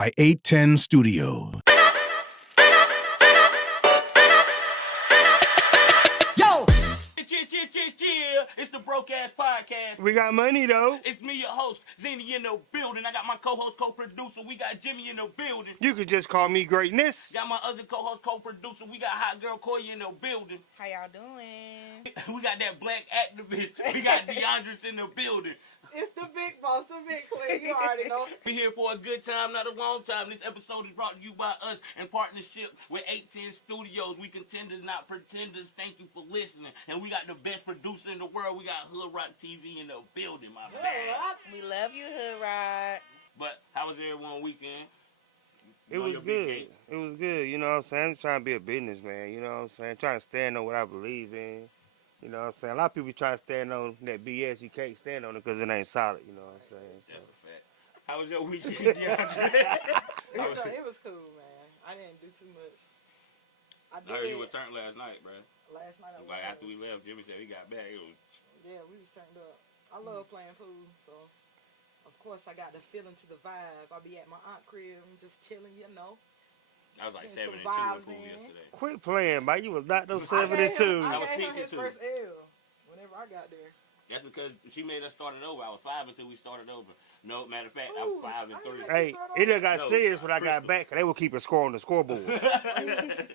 by 810 Studio. Yo! It's the Broke Ass Podcast. We got money though. It's me, your host, Zini in the building. I got my co-host, co-producer. We got Jimmy in the building. You could just call me greatness. Got my other co-host, co-producer. We got Hot Girl Koya in the building. How y'all doing? We got that black activist. We got DeAndres in the building. It's the big boss, the big queen. You already know. We here for a good time, not a long time. This episode is brought to you by us in partnership with 810 Studios. We contenders, not pretenders. Thank you for listening. And we got the best producer in the world. We got Hood Rock TV in the building, my man. We love you, Hood Rod. But how was everyone weekend? It was good. It was good. You know what I'm saying? I'm trying to be a businessman. You know what I'm saying? Trying to stand on what I believe in. You know what I'm saying? A lot of people try to stand on that BS. You can't stand on it because it ain't solid. You know what I'm saying? That's a fact. How was your weekend, DeAndre? It was cool, man. I didn't do too much. I I heard you did were turned last night, bro. last night. Like after we left, Jimmy said he got back. It was Yeah, we was turned up. I love playing pool, so of course I got the feeling to the vibe. I'll be at my aunt crib, and just chilling, you know. I was like Getting 7 some and 2 in vibes pool in. yesterday. Quit playing, Mike. You was not no I 72. gave him I was his 62. first L whenever I got there. That's because she made us start it over. I was 5 until we started over. No, matter of fact, Ooh, I'm 5 and I 3. didn't Hey, it done got No, serious when I got Crystal. back, and they would keep a score on the scoreboard.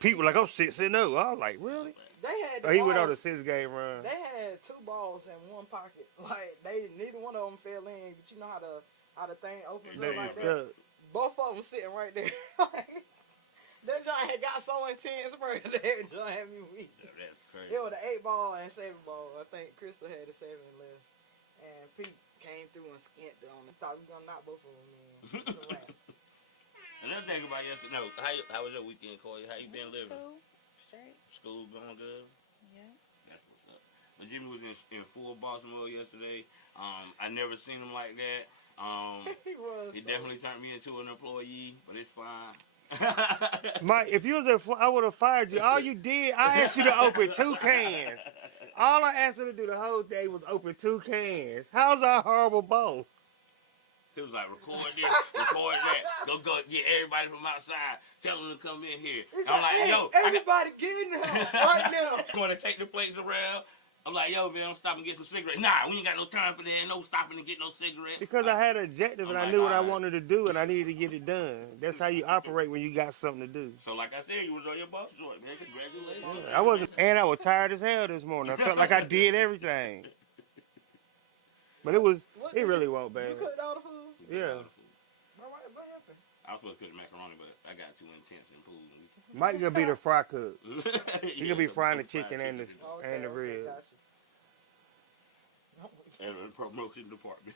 People like, I'm 6-0. I was like, really? They had So the he went on a balls. 6-game run. They had two balls in one pocket. Like neither one of them fell in. But you know how the thing opens They up like stuck. that. Both of them sitting right there. That joint had got so intense, bro. That joint had me weak. That's crazy. It was the 8 ball and 7 ball. I think Crystal had the 7 left, and Pete came through and skint on it. Thought we gonna knock both of them in. It was a wrap. Another thing about yesterday, no, how was your weekend, Corey? How you been living? Cool. Straight. School going good? Yeah. That's what's up. But Jimmy was in full boss mode yesterday. I never seen him like that. He was. He definitely turned me into an employee, but it's fine. Mike, if you was I would have fired you. All you did, I asked you to open 2 cans. All I asked her to do the whole day was open 2 cans. How's our horrible boss? He was like, record this, record that. Go get everybody from outside. Tell them to come in here. It's I'm like, hey, yo, everybody get in the house right now. going to take the plates around. I'm like, yo, man, I'm stopping to get some cigarettes. Nah, we ain't got no time for that. No stopping to get no cigarettes. Because I had an objective and I I'm knew like, what I alright. wanted to do and I needed to get it done. That's how you operate when you got something to do. So, like I said, you was on your boss joint, man. Congratulations. I wasn't, and I was tired as hell this morning. I felt like I did everything. But it really wasn't bad. You cooked all the food? Yeah. What happened? I was supposed to cook the macaroni, but I got too intense in pool. Mike gonna be the fry cook. He He gonna be frying the chicken and the Okay, and the ribs. gotcha. and the promotion department.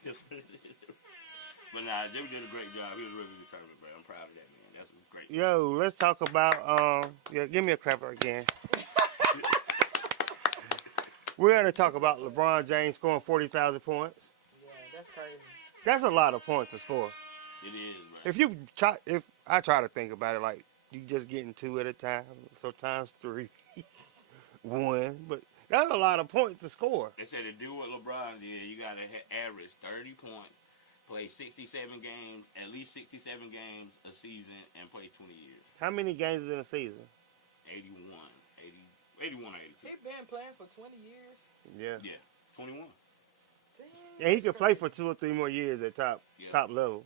But nah, Jimmy did a great job. He was really determined, bro. I'm proud of that, man. That's great. Yo, let's talk about give me a clapper again. We're gonna talk about LeBron James scoring 40,000 points. Yeah, that's crazy. That's a lot of points to score. It is, bro. If I try to think about it like you just getting 2 at a time, sometimes 3, 1, but that's a lot of points to score. They said to do what LeBron did, you got to average 30 points, play 67 games, at least 67 games a season, and play 20 years. How many games is in a season? 81 or 82. He been playing for 20 years. Yeah. Yeah, 21. Damn, Yeah, he that's could play crazy. for 2 or 3 more years at top Yeah. level.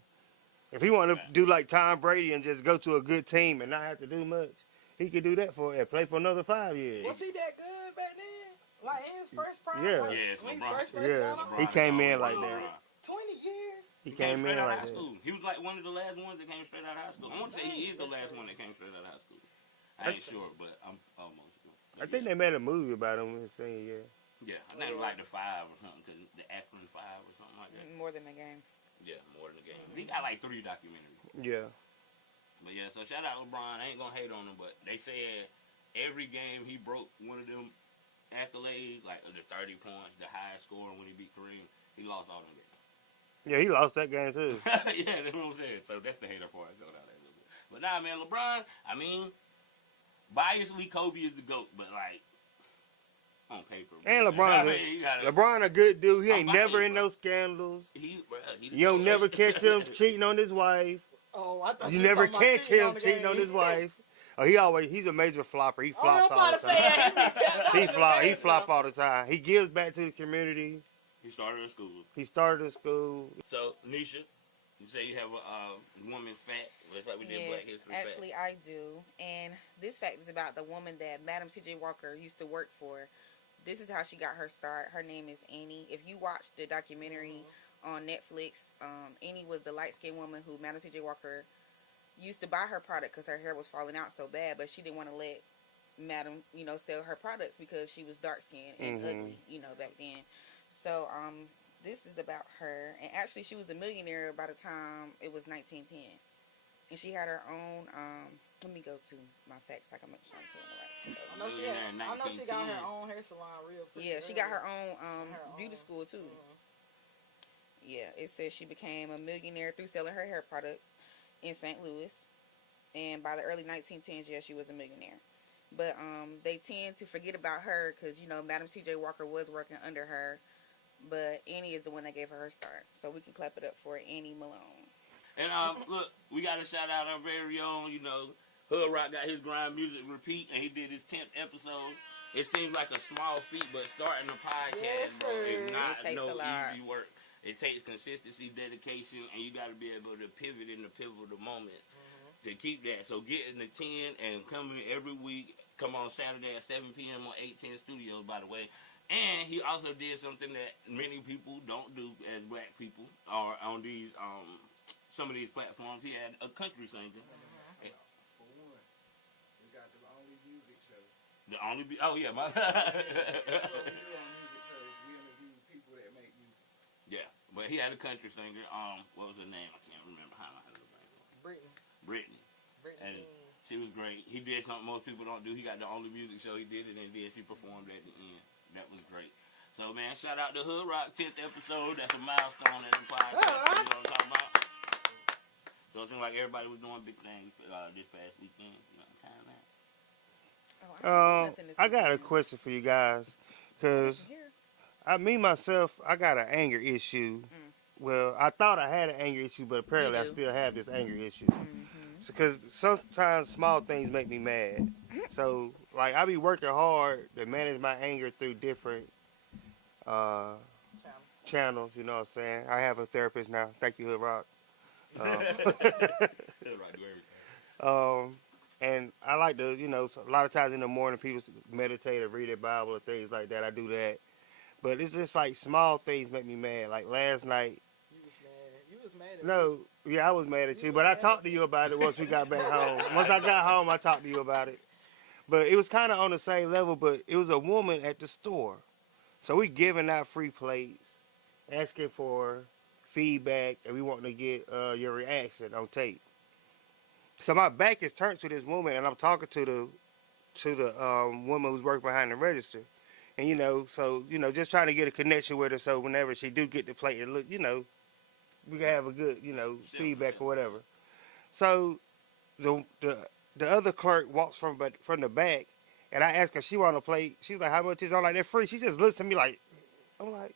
If he wanted to do like Tom Brady and just go to a good team and not have to do much, he could do that and play for another 5 years. Was he that good back then? Like in his first prime? Yeah. Like, Yeah, it's when he LeBron. first Yeah. got on? He came in like LeBron. that. 20 years? He came straight in out of like high that. school. He was like one of the last ones that came straight out of high school. I want to say he is the last one that came straight out of high school. I ain't sure, but I'm almost. I think they made a movie about him in his senior year. Yeah, I think it was like the 5 or something, cause the Akron 5 or something like that. More than a game. Yeah, more than the game. He got like 3 documentaries. Yeah. But yeah, so shout out LeBron. I ain't gonna hate on him, but they said every game he broke one of them accolades, like the 30 points, the highest score when he beat Kareem. He lost all them games. Yeah, he lost that game too. Yeah, that's what I'm saying. So that's the hater part. I thought out that a little bit. But nah, man, LeBron. I mean, biasly, Kobe is the GOAT, but like on paper. And LeBron, LeBron a good dude. He ain't I'm never biased, in bro. no scandals. He the You don't GOAT. never catch him cheating on his wife. Oh, I thought You were never talking about catch cheating him on the cheating on game. his wife. Oh, he's a major flopper. He Oh, I'm flops all about the to say time. that. He flop all the time. He gives back to the community. He started a school. He started a school. So, Nisha, you say you have a woman's fact. It's like we did Yes, Black History actually fact. I do. And this fact is about the woman that Madam T.J. Walker used to work for. This is how she got her start. Her name is Annie. If you watch the documentary on Netflix, Annie was the light-skinned woman who Madam T.J. Walker used to buy her product because her hair was falling out so bad, but she didn't want to let Madam, sell her products because she was dark-skinned and ugly, back then. So, this is about her. And actually, she was a millionaire by the time it was 1910. And she had her own, let me go to my facts so I can make sure I'm doing the right stuff. I know she got her own hair salon real quick. Yeah, she got her own beauty school too. Mm-hmm. Yeah, it says she became a millionaire through selling her hair products in St. Louis. And by the early 1910s, yeah, she was a millionaire. But they tend to forget about her because, Madam T.J. Walker was working under her. But Annie is the one that gave her her start. So we can clap it up for Annie Malone. And look, we got to shout out our very own, Hood Rock got his grind music repeat, and he did his 10th episode. It seems like a small feat, but starting a podcast, bro, is not no easy work. It takes consistency, dedication, and you got to be able to pivot in the pivotal moments to keep that. So getting the 10 and coming every week. Come on Saturday at 7 p.m. on 810 Studios, by the way. And he also did something that many people don't do as black people or on these some of these platforms. He had a country singer. For one, we got the only music show. Oh yeah, my So we do on music shows. We interview people that make music. yeah. But he had a country singer. What was her name? I can't remember how I had her name. Brittany. And she was great. He did something most people don't do. He got the only music show. He did it, and then she performed at the end. That was great. So man, shout out to Hood Rock 10th episode. That's a milestone in the podcast. You know what I'm talking about? So it seemed like everybody was doing big things this past weekend. You know what I'm saying? I got a question for you guys, because me myself, I got an anger issue. Well, I thought I had an anger issue, but apparently I still have this anger issue. Because sometimes small things make me mad. So, like, I be working hard to manage my anger through different channels, you know what I'm saying? I have a therapist now. Thank you, Hood Rock. And I like to, a lot of times in the morning people meditate or read their Bible or things like that. I do that. But it's just like small things make me mad. Like last night. You was mad at me. No, yeah, I was mad at you, but I talked to you about it once we got back home. Once I got home, I talked to you about it. But it was kind of on the same level, but it was a woman at the store. So we giving out free plates, asking for feedback, and we want to get your reaction on tape. So my back is turned to this woman, and I'm talking to the woman who's working behind the register. And, just trying to get a connection with her so whenever she do get the plate, it look, we can have a good, feedback or whatever. So the other clerk walks from the back, and I ask her, she want a plate. She's like, how much is it? I'm like, they're free. She just looks at me like, I'm like,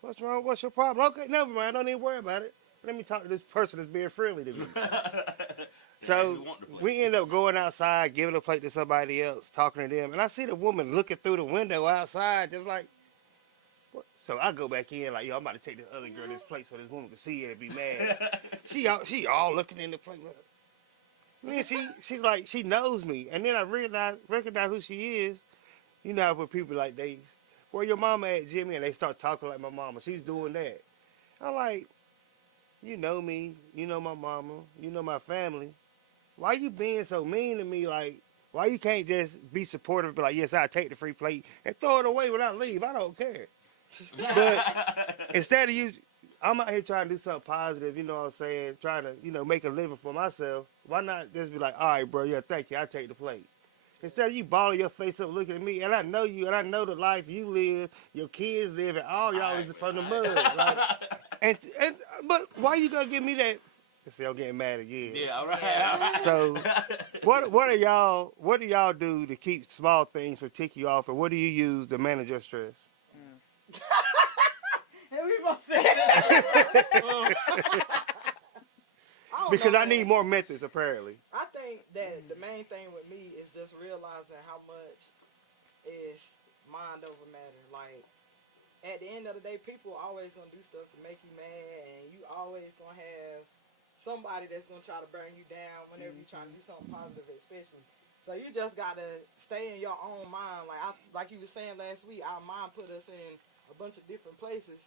what's wrong? What's your problem? Okay, never mind. Don't even worry about it. Let me talk to this person that's being friendly to me. So we end up going outside, giving a plate to somebody else, talking to them. And I see the woman looking through the window outside, just like, what? So I go back in like, yo, I'm about to take this other girl this plate so this woman can see it and be mad. She all looking in the plate. Then she's like, she knows me. And then I recognize who she is. You know how when people like, where your mama at, Jimmy? And they start talking like my mama. She's doing that. I'm like, you know me, you know my mama, you know my family. Why you being so mean to me? Like, why you can't just be supportive and be like, yes, I'll take the free plate and throw it away when I leave? I don't care. But instead of I'm out here trying to do something positive, you know what I'm saying? Trying to, make a living for myself. Why not just be like, all right, bro, yeah, thank you, I'll take the plate. Instead of you balling your face up looking at me, and I know you, and I know the life you live, your kids live, and all y'all is from the mud. Like, but why you gonna give me that? See, I'm getting mad again. Yeah, all right. So, what do y'all do to keep small things from tick you off, and what do you use to manage your stress? And we both said that. don't Because know, I need man. more methods, apparently. I think that the main thing with me is just realizing how much is mind over matter. Like, at the end of the day, people always gonna do stuff to make you mad, and you always gonna have somebody that's gonna try to burn you down whenever you're trying to do something positive, especially. So you just gotta stay in your own mind. Like you were saying last week, our mind put us in a bunch of different places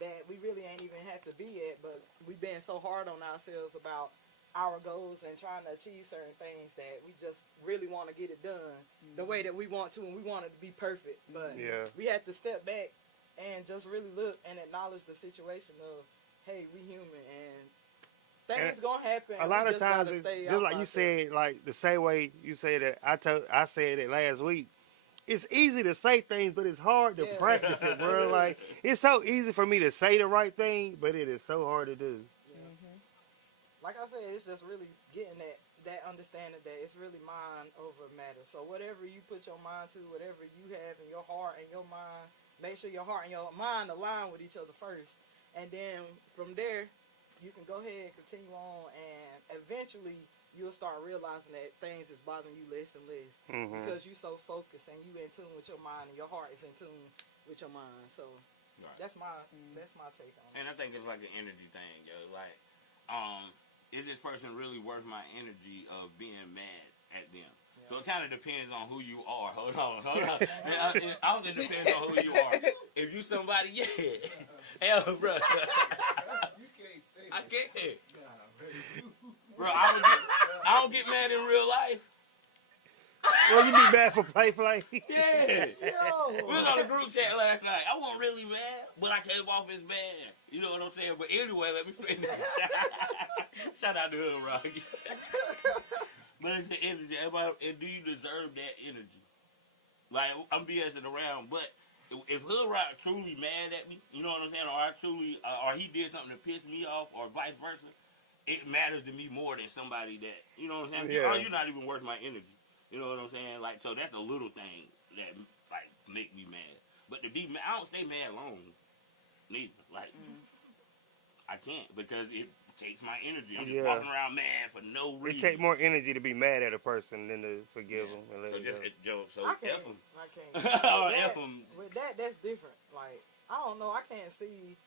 that we really ain't even have to be at, but we've been so hard on ourselves about our goals and trying to achieve certain things that we just really want to get it done the way that we want to, and we want it to be perfect. But we have to step back and just really look and acknowledge the situation of, hey, we human, and things gonna happen. A lot of times, it's just like you said, like the same way you said that I said it last week. It's easy to say things, but it's hard to practice it, bro. Like, it's so easy for me to say the right thing, but it is so hard to do. Like I said, it's just really getting that understanding that it's really mind over matter. So whatever you put your mind to, whatever you have in your heart and your mind, make sure your heart and your mind align with each other first. And then from there, you can go ahead and continue on, and eventually you'll start realizing that things is bothering you less and less because you're so focused and you in tune with your mind, and your heart is in tune with your mind. So that's my take on it. And I think it's like an energy thing, yo. Like, is this person really worth my energy of being mad at them? Yeah. So it kind of depends on who you are. Hold on. It also depends on who you are. If you somebody, hell, bro. You can't say I that. can't. Nah, baby. Bro, I don't get mad in real life. Well, you be mad for play. Yeah. Yo. We was on the group chat last night. I wasn't really mad, but I came off as mad. You know what I'm saying? But anyway, let me finish. Shout out to Hood Rocky. But it's the energy. And do you deserve that energy? Like, I'm BSing around, but if Hood Rock truly mad at me, you know what I'm saying, or he did something to piss me off, or vice versa, it matters to me more than somebody that, you know what I'm saying? Yeah. You're not even worth my energy. You know what I'm saying? Like, so that's a little thing that, like, make me mad. But to be mad, I don't stay mad long, neither. Like, I can't, because it takes my energy. I'm just walking around mad for no reason. It takes more energy to be mad at a person than to forgive them and let So it go. I can't. F them. I can't. Or F them. With that's different. Like, I don't know. I can't see.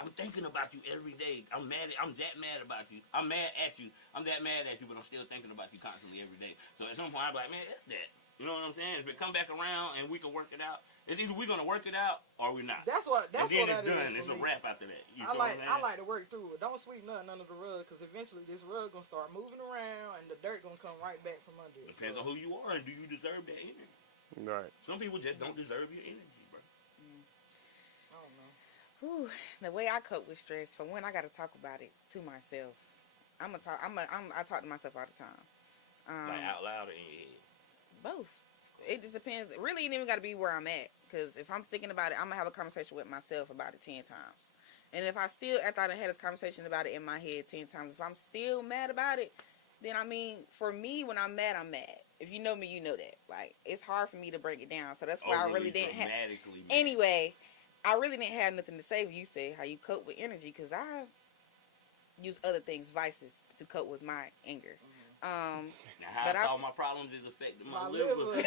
I'm thinking about you every day. I'm that mad about you. I'm mad at you. I'm that mad at you, but I'm still thinking about you constantly every day. So at some point, I'm like, man, that's that. You know what I'm saying? If it come back around and we can work it out, it's either we're gonna work it out or we're not. That's what. And then it's that done. is It's a for me. wrap after that. You I feel what I'm saying? like to work through it. Don't sweep nothing under the rug, because eventually this rug gonna start moving around and the dirt gonna come right back from under it. Depends on who you are and do you deserve that energy. Right. Some people just don't deserve your energy, bro. I don't know. Whew, the way I cope with stress, for one, I got to talk about it to myself. I talk to myself all the time. Like out loud or in your head. Both. It just depends. Really, it ain't even got to be where I'm at. Because if I'm thinking about it, I'm going to have a conversation with myself about it 10 times. And if after I had this conversation about it in my head 10 times, if I'm still mad about it, then, I mean, for me, when I'm mad, I'm mad. If you know me, you know that. Like, it's hard for me to break it down. So that's why I really didn't have... Anyway, I really didn't have nothing to say when you said how you cope with energy, because I use other things, vices, to cope with my anger. Now, how I solve my problems is affecting my liver.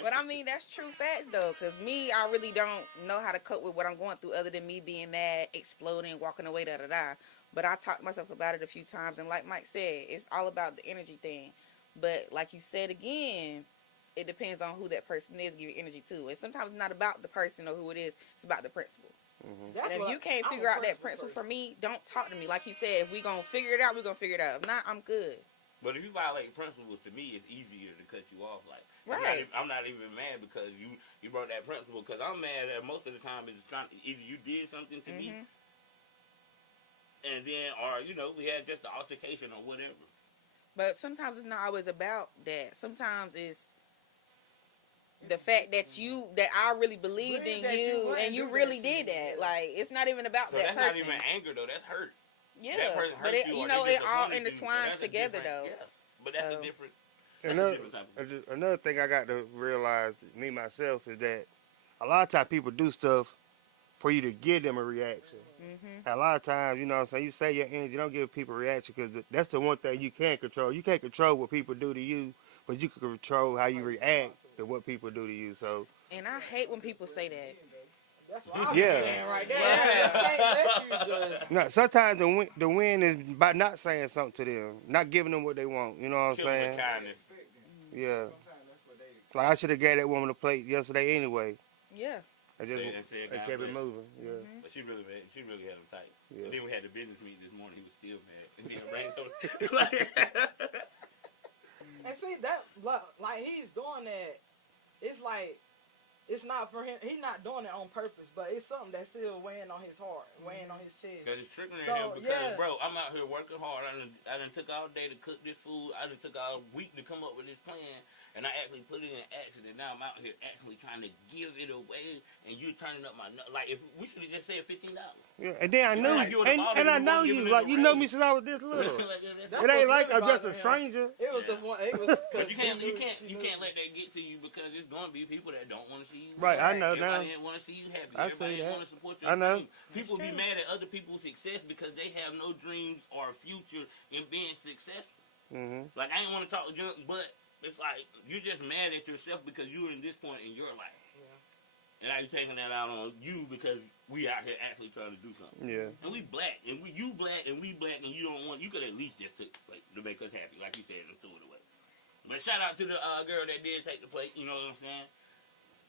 But I mean, that's true facts though, because me, I really don't know how to cope with what I'm going through other than me being mad, exploding, walking away, da-da-da. But I talked to myself about it a few times, and like Mike said, it's all about the energy thing. But like you said again, it depends on who that person is, give you energy to. And sometimes it's not about the person or who it is, it's about the principle. And if you can't figure out that principle for me, don't talk to me. Like you said, if we gonna figure it out, we're gonna figure it out. If not, I'm good. But if you violate principles, to me, it's easier to cut you off. Like, right. I'm not even mad because you brought that principle. Because I'm mad at most of the time it's either you did something to me, and then, or we had just an altercation or whatever. But sometimes it's not always about that. Sometimes it's the fact that I really believed in you and you really did that. Like, it's not even about that person. That's not even anger though. That's hurt. Yeah, that person hurt but it all intertwines so together though. Yeah, but that's a different. Another thing I got to realize, me myself, is that a lot of times people do stuff for you to give them a reaction. Mm-hmm. A lot of times, you know what I'm saying, you say your energy, you don't give people a reaction because that's the one thing you can't control. You can't control what people do to you, but you can control how you react to what people do to you. So, And I hate when people say that. That's what I'm Yeah. saying right there. Yeah. I just can't let you just. no, sometimes the win is by not saying something to them, not giving them what they want. You know what I'm Kill 'em saying? with kindness. Yeah. Sometimes that's what they expect. Like I should have gave that woman a plate yesterday anyway. Yeah. I just Said I God kept it bless. moving. Yeah. Mm-hmm. But she really had him tight. Yeah. And then we had the business meeting this morning. He was still mad. And then rained over. And see that, like he's doing that. It's like it's not for him. He's not doing it on purpose, but it's something that's still weighing on his heart, weighing on his chest. Because it's triggering So, him. Because, yeah. bro, I'm out here working hard. I done took all day to cook this food. I done took all week to come up with this plan. And I actually put it in action. And now I'm out here actually trying to give it away. And you're turning up my nut. Like, if we should have just said $15. Yeah. And then I You knew like you you, would've bought it, and I you know would've you. given it Like a you know raise. me since I was this little. That's It ain't what's like really I'm just a bothering him. stranger. It was the one. It was. But you can't let that get to you because it's going to be people that don't want to see you. Right, I happy. know now. Everybody didn't want to see you happy. I see Everybody didn't that. want to support your I know. dream. People be true. mad at other people's success because they have no dreams or future in being successful. Mm-hmm. Like, I ain't want to talk junk, but it's like you're just mad at yourself because you're in this point in your life. And now you're taking that out on you because we out here actually trying to do something. Yeah. And we black, and you black, and we black, and you don't want. You could at least just took like to make us happy, like you said, and threw it away. But shout out to the girl that did take the plate. You know what I'm saying?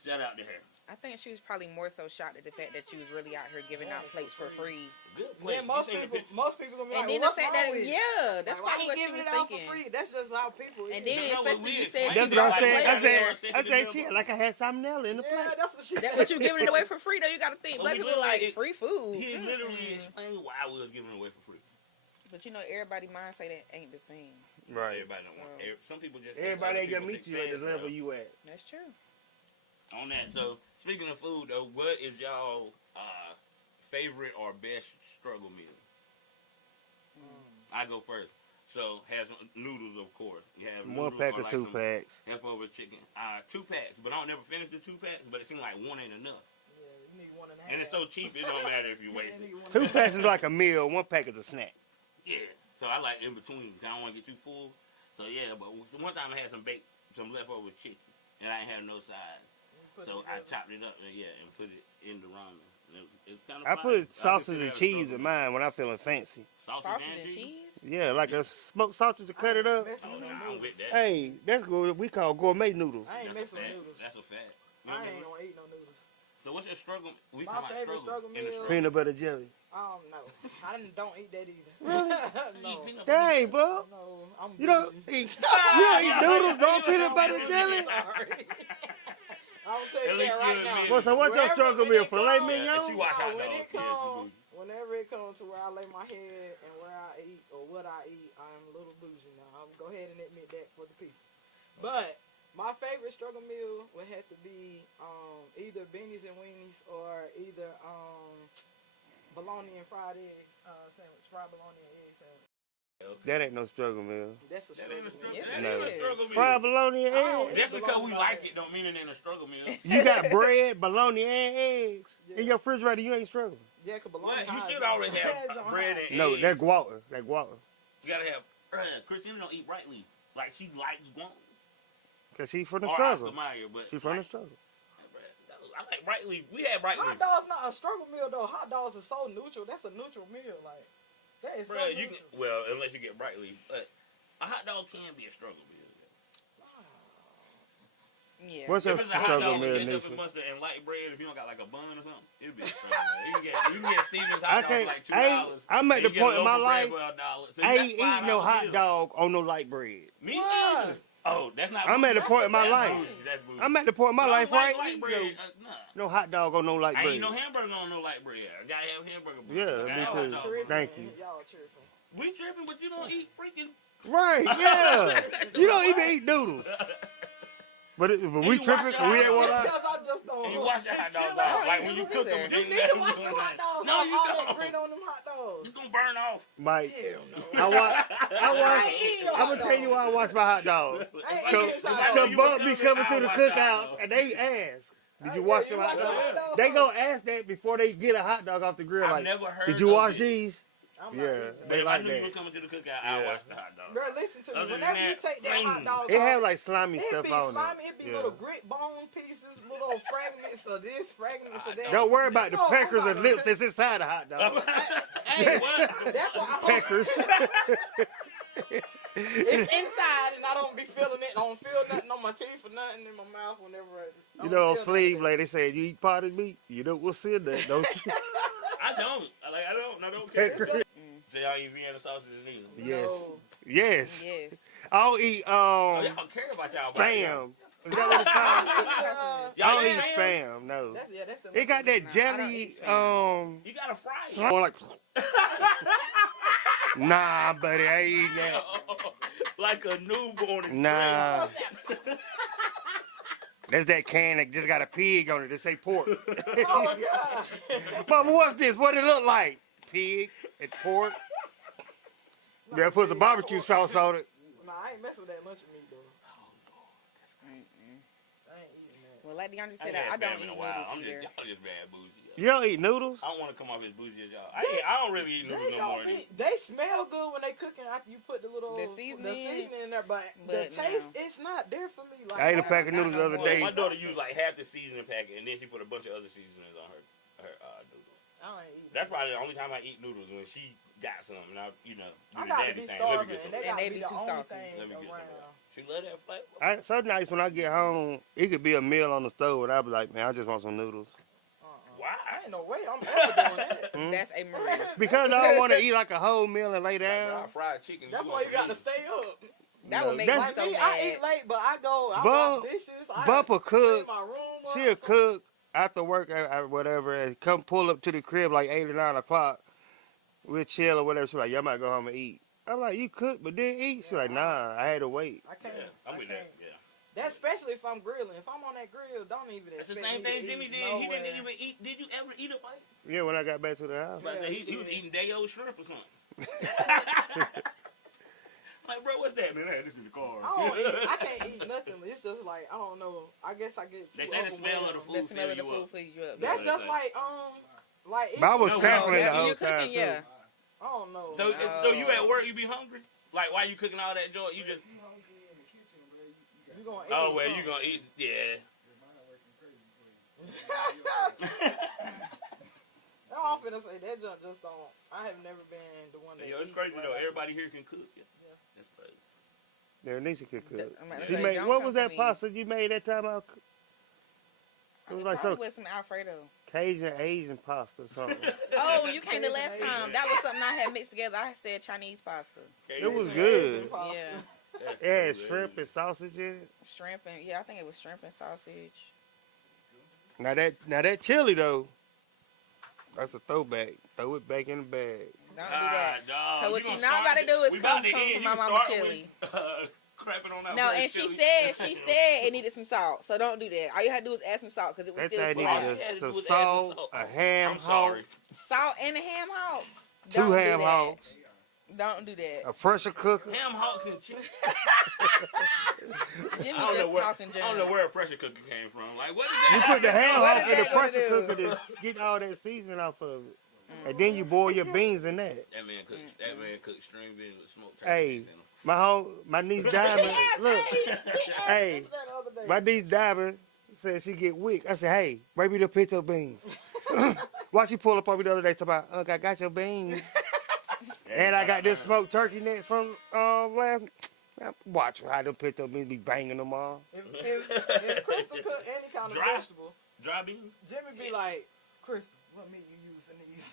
Shout out to her. I think she was probably more so shocked at the fact that you was really out here giving out plates for free. Good plate. Then most people gonna be And like, then well, the what's fact wrong that, with it? yeah, that's Like, why probably he what she giving was it out for thinking. free? That's just how people. And is. then, You know what especially we you explain said That's she what I brought said. the I plate said. out I said shit. Like I had something else in the Yeah, plate. that's what she. there. But you giving it away for free though. You got to think. Well, Black we people like literally- free food. He literally explained why we was giving it away for free. But you know, everybody mind say that ain't the same. Right. Everybody don't want. Some people just. Everybody ain't other gonna meet people's you at the success, level bro. you at. That's true. On that, so speaking of food though, what is y'all favorite or best struggle meal? I go first. So has noodles, of course. You have One noodles pack or or like 2 some packs. leftover chicken. 2 packs, but I don't never finish the 2 packs. But it seems like one ain't enough, Yeah, you need 1.5. and it's so cheap it don't matter if you waste Yeah, it. you need 2 1.5. packs is like a meal. 1 pack is a snack. Yeah. So I like in between. 'Cause I don't want to get too full. So yeah, but one time I had some leftover chicken, and I ain't had no sides. Put So it I together. chopped it up and put it in the ramen. It's kind of I put sausage and cheese in mine when I'm feeling fancy. Sausage and cheese. Yeah, like a smoked sausage to cut it up. Messing Oh, with nah, them I'm noodles. with that. Hey, that's what we call gourmet noodles. I ain't That's a messing with fact. noodles. That's a fact. I ain't gonna eat no noodles. So what's your struggle? We My talking about favorite struggle in the meal- Peanut butter jelly. I don't know. I don't eat that either. Really? No. Peanut butter Dang, bro. No, I'm You don't bougie. eat. You don't eat noodles, don't peanut butter jelly. Sorry. I'll At tell you least that right you'll now. admit Well, so what's your Wherever- struggle when meal? it Filet comes- mignon? If you watch hot when dogs, it yes, comes, you whenever it comes to where I lay my head and where I eat or what I eat, I'm a little bougie now. I'll go ahead and admit that for the people. But my favorite struggle meal would have to be either beanies and weenies or either bologna and fried eggs sandwich, fried bologna and egg sandwich. That ain't no struggle meal. That's a That struggle ain't a struggle. meal. Yes, That it ain't a is. struggle meal. Fried bologna and Oh, eggs. Just because we like it don't mean it ain't a struggle meal. You got bread, bologna, and eggs in Yeah. your refrigerator. You ain't struggling. Yeah, 'cause bologna What? You high, should John. always have John bread high. and No, eggs. that's guava. That guava. You gotta have. Christina don't eat rightly. Like she likes guava. Cause she from the Or struggle. Oscar Mayer, but She from the like, struggle. I like rightly. We had rightly. Hot dogs not a struggle meal though. Hot dogs is so neutral. That's a neutral meal. Like that is so Bruh, you neutral. can, well, unless you get rightly, but a hot dog can be a struggle meal. Yeah. What's your If it's a hot struggle dog meal, with ketchup Nisha? and mustard and light bread, if you don't got like a bun or something, it'd be a struggle meal. You can get Stevens I hot dog can't. for like $2. I'm at the point in my life. So I that's ain't eating no $5 hot meal. dog on no light bread. Me Why? either. Oh, that's not. I'm at the bougie. point in my That's life. bougie. That's bougie. I'm at the point in my I life don't where I like ain't light eating bread. no hot dog on no light I bread. ain't no hamburger on no light bread. I gotta have hamburger bread. Yeah, I gotta me have too. hot dog bread. Thank you. Y'all tripping. We tripping, but you don't eat freaking. Right? Yeah. You don't even eat noodles. But we you tripping. wash your We ain't hot want dogs. to. Because I just don't. And you wash your hot dogs Chill off. out. Like when you cook them, You You need to wash them hot dogs. No, you All that don't. grit on them hot dogs. It's gonna burn off. Mike, Hell no. I ain't eating no I'm hot gonna tell you why I wash my hot dogs. I ain't Cause eating his hot I know the dogs. you bug was be telling me coming I to the wash cookout hot and they ask, Did you wash your hot dog? They gonna ask that before they get a hot dog off the grill. I've Like, never heard. did you of wash it. these? I'm Yeah, not eating But they if like I knew you that. were coming to the cookout, I'd Yeah. watch the hot dog. Bro, listen to me. Other than Whenever you that, take that hot dog It off, have like slimy it stuff be on slimy. it. It be Yeah. little grit bone pieces, little fragments of this, fragments of that. Don't worry about the No, I'm peckers not and lips that's inside the hot dog. Hey, What? that's why Peckers. it's inside, and I don't be feeling it. I don't feel nothing on my teeth or nothing in my mouth whenever I You don't know, on feel sleeve, nothing. like they said, you eat potted meat, you know what's in there, don't you? I don't. I don't. I don't care. Peckers. So y'all eat Vienna sausages either. Yes. No. Yes. Yes. I'll eat Oh, y'all don't care about y'all body. spam. Is that what it's called? I Y'all don't eat eat spam, no. That's the It got that I don't jelly, eat spam. You gotta fry it. slime, like, nah, buddy, I ain't eating that. Like a newborn. It's Nah. That's that can that just got a pig on it that say pork. Oh my god. Mama, what's this? What it look like? Pig and pork. You gotta put some barbecue sauce on it. Nah, I ain't messing with that lunch meat though. Mm-mm. I ain't eating that. Well, like DeAndre I said, ain't I had don't spam in eat a while. noodles either. Y'all just bad bougie. You don't eat noodles? I don't want to come off as bougie as y'all. I don't really eat noodles They no more. don't be, they smell good when they cooking after you put the little The seasoning. in there, but the But taste no. it's not there for me. Like I ate a pack of Not noodles no the other more. day. My daughter used like half the seasoning packet, and then she put a bunch of other seasonings on her noodles. I ain't eating That's that. probably the only time I eat noodles when she got some. And I, do I the gotta daddy be thing. Let me starving, get some. and they And gotta they be be the too only salty. thing Let me get some. around. She love that flavor. Some nights when I get home, it could be a meal on the stove, and I'll be like, man, I just want some noodles. Why? Ain't no way I'm ever doing that. Hmm? That's a Marie. Because I don't want to eat like a whole meal and lay Like, down. fried chicken. That's want why you got to some stay up. That would make That's- me so Like me, mad. I eat late, but I Bump- wash dishes. I Bumper clean cook. my room up. She'll cook after work or whatever and come pull up to the crib like 8 or 9 o'clock. We'll chill or whatever. She's like, y'all might go home and eat. I'm like, you cook but didn't eat? She's like, nah, I had to wait. I can't. Yeah, I'm I with can't. that. Yeah. That's especially if I'm grilling. If I'm on that grill, don't even That's the expect same me to thing Jimmy eat did. He nowhere. didn't even eat. Did you ever eat a bite? Yeah, when I got back to the house. But I said he was eating day old shrimp or something. Like, bro, what's that, man? I had this in the car. I can't eat nothing. It's just like I don't know. I guess I get too They say the smell of the overwhelmed. food. The smell of the fill you food up. fills you up. That's Yeah, just like But I was No, sampling no, the when whole you're time cooking, too. yeah. I don't know. So you at work, you be hungry? Like, why you cooking all that joint? You just, You hungry in the kitchen, bro. You You got gonna eat oh, well, you something. gonna eat, yeah. your mind working crazy for you. I'm finna say that junk just don't. I have never been the one that. Yo, it's eat crazy, like though. that. Everybody here can cook. Yeah. That's crazy. Yeah, Nisha could cook. I'm about to She say, made, don't what come was to that me. pasta you made that time out? It was like some Probably with some Alfredo. Cajun Asian pasta or something. Oh, when you came the Asian, last Asian. time, that was something I had mixed together. I said Chinese pasta. It was Asian good. pasta. Yeah, It had shrimp and sausage in it. shrimp and I think it was shrimp and sausage. Now that chili though, that's a throwback. Throw it back in the bag. Don't do that. Dog, So what you you gonna not start about to do is we come about to end, from you my mama start chili. with, crapping on that No, red and she chili. said it needed some salt. So don't do that. All you had to do was add some salt because it was That still thing All salt. she had needed to do some was add some salt, salt. a ham I'm hock, sorry. Salt and a ham hock. 2 Don't do ham that. hocks, Don't do that. a pressure cooker. Ham hocks and chicken. Jimmy I don't know just where talking I don't know junk. where a pressure cooker came from. Like, what is You that? put the ham What hock is in the that gonna pressure do? cooker to get all that seasoning off of it. And then you boil your beans in that. That man cooked string beans with smoked turkey Hey, in them. my niece Diamond, look, hey, That other day. my niece Diamond said she get weak. I said, hey, bring me the pinto beans. Why she pull up on me the other day talking about, I got your beans. And I got this smoked turkey next from last. Watch how them pinto beans be banging them all. If Crystal cook any kind of Dry. vegetable, Dry beans? Jimmy be like, Crystal, what meat you using these?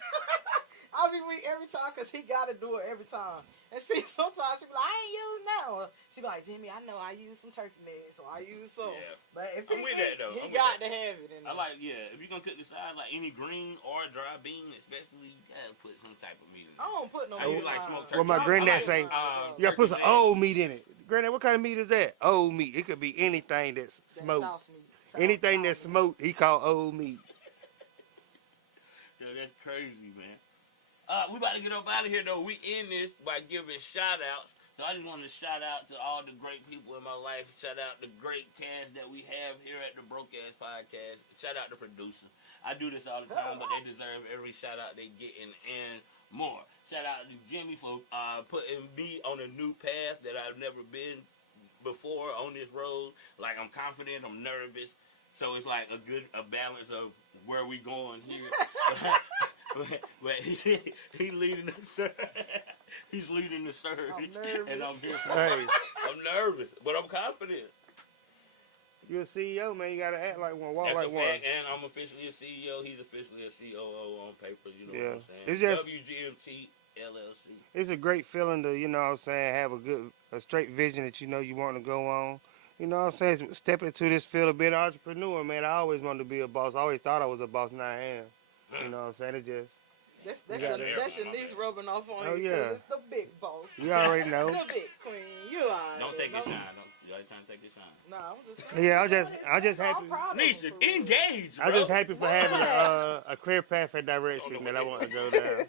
I'll be weak every time because he got to do it every time. And she sometimes she be like, I ain't using that one. She be like, Jimmy, I know I use some turkey necks, so I use some. Yeah. But if I'm he with eat, that, though. he I'm with got that. to have it in I there. like, if you're going to cook the side, like any green or dry bean, especially, you got to put some type of meat in I it. don't put no I meat use like in smoked mine. Well, my turkey. granddad I say, like, you gotta put some turkey leg. old meat in it. Granddad, what kind of meat is that? Old meat. It could be anything that's That smoked. sauce meat. Sauce- Anything sauce that's meat. smoked, he call old meat. Yeah, that's crazy, man. We about to get up out of here, though. We end this by giving shout-outs to So I just want to shout out to all the great people in my life. Shout out the great cast that we have here at the Broke Ass Podcast. Shout out the producer. I do this all the time, but they deserve every shout out they getting and more. Shout out to Jimmy for putting me on a new path that I've never been before on this road. Like, I'm confident, I'm nervous. So it's like a balance of where we going here. But he leading the surge. He's leading the surge. And I'm here for it. I'm nervous, but I'm confident. You're a CEO, man. You gotta act like one, walk That's like a one. fact, and I'm officially a CEO. He's officially a COO on paper. You know what I'm saying? It's just WGMT LLC. It's a great feeling to, you know what I'm saying, have a straight vision that you know you want to go on. You know what I'm saying? Step into this field of being an entrepreneur, man. I always wanted to be a boss. I always thought I was a boss, now I am. You know what I'm saying? It just, That's your niece rubbing off on Oh, you. yeah. It's the big boss. you already know. The big queen. You are. Don't take your shine. Y'all trying to take your shine. Nah, I'm just saying. Yeah, I'm just happy. I'm proud of Nisha, him, for real. engage, bro. I'm just happy for having a clear path and direction that I want to go down.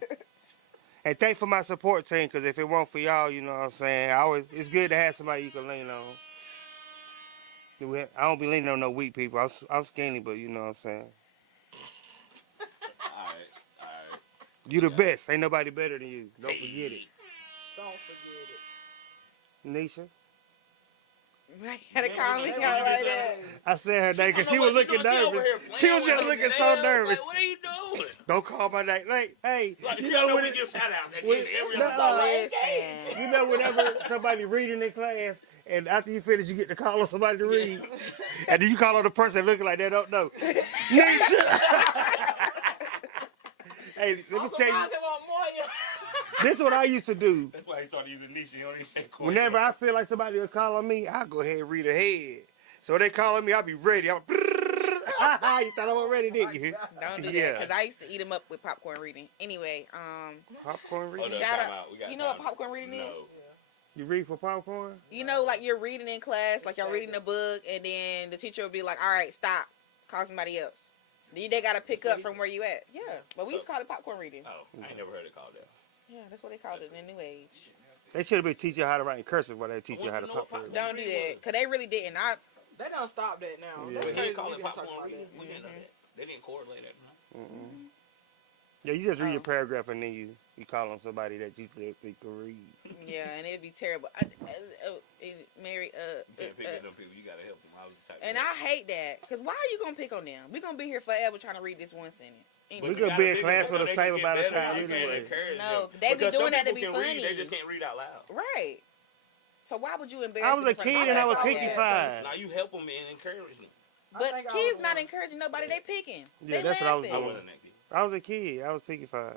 And thanks for my support team, because if it weren't for y'all, you know what I'm saying, it's good to have somebody you can lean on. I don't be leaning on no weak people. I'm skinny, but you know what I'm saying. All right. You the best. Ain't nobody better than you. Don't forget it. Don't forget it. Nisha. I had a comment out like that. I said her name because she was looking nervous. She was just looking so nervous. Like, what are you doing? Don't call my name. Like, hey, Like, you you know know when we it, give shout outs at the when- end of every no, episode. Listen. you know whenever somebody reading in class, and after you finish, you get to call on somebody to read, and then you call on the person looking like they don't know. Nisha. Hey, let me I'm tell you, surprised it wasn't Moya. this is what I used to do. That's why he thought he was a niche. He only said Corey. Whenever I feel like somebody will call on me, I'll go ahead and read ahead. So they calling me, I'll be ready. I'm you thought I was ready, didn't you? Don't do Yeah. that, because I used to eat them up with popcorn reading. Anyway, Popcorn reading? Hold up, Shout time out. We got You know what time. popcorn reading is? No. You read for popcorn? You know, like you're reading in class, like y'all reading a book, and then the teacher will be like, all right, stop, call somebody else. Then they got to pick up from where you at. Yeah, but we used to call it popcorn reading. Oh, I ain't never heard it called that. Yeah, that's what they called it in the new age. They should have been teaching you how to write in cursive while they teach you how to popcorn read. Don't do that, because they really didn't. They don't stop that now. Yeah. That's But he crazy. didn't call We it didn't talk popcorn about reading. that. We didn't know that. They didn't correlate that. No. Yeah, you just read your paragraph and then you call on somebody that you think they can read. Yeah, and it'd be terrible. Mary, You can't pick at them people. You gotta help them. I was the type and of I hate that, because why are you going to pick on them? We're going to be here forever trying to read this one sentence. But We you could gotta be in pick class them for the so they same can get amount of better. time You can't anyway. encourage No, them. they be Because some doing that to people be can read, funny. they just can't read out loud. Right. So why would you embarrass I was a people in kid front of and I all was that? picky five. Now you help them and encourage them. But I think I kids was not one. encouraging nobody. They picking. Yeah, They that's what I was I doing. wasn't that kid. I was a kid. I was picky five.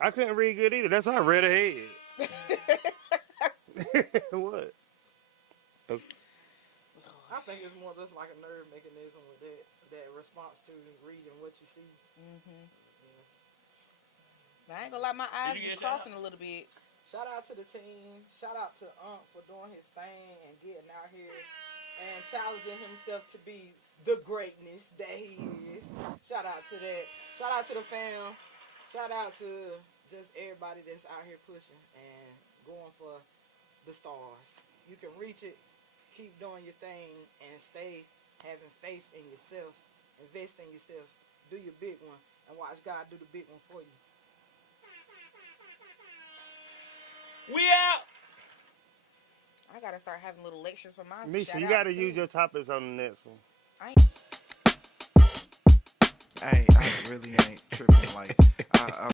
I couldn't read good either. That's why I read ahead. What? I think it's more just like a nerve mechanism with that response to reading what you see. I ain't gonna lie, my eyes Did you be get a shout crossing a little bit. Shout out to the team. Shout out to for doing his thing and getting out here and challenging himself to be the greatness that he is. Shout out to that. Shout out to the fam. Shout out to just everybody that's out here pushing and going for the stars. You can reach it. Keep doing your thing and stay having faith in yourself. Invest in yourself. Do your big one and watch God do the big one for you. We out. I gotta start having little lectures for my Misha, you shout-outs, got to too. use your topics on the next one. I really ain't tripping. Like, I